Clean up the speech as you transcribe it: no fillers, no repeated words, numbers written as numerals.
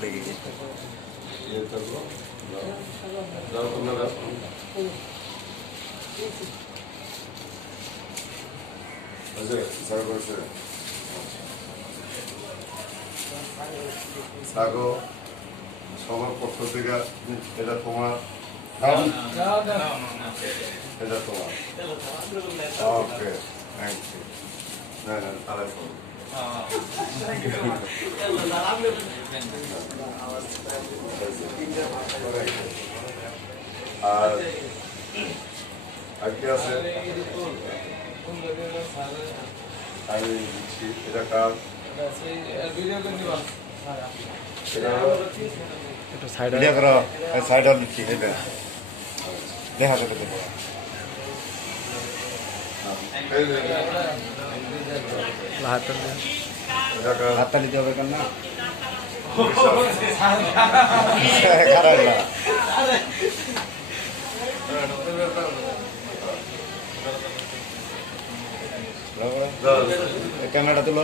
লেগে গেছে সাগো সবার পক্ষ থেকে এটা তোমার এটা তোমার ওকে থ্যাংক ইউ না না তাহলে আর আজকে আছে আমি দিচ্ছি এটা কার ভিডিও করো সাইড দিচ্ছি এটা দেখা যাবে হাতটা দিতে হবে কেন না ক্যামেরাটা তুলো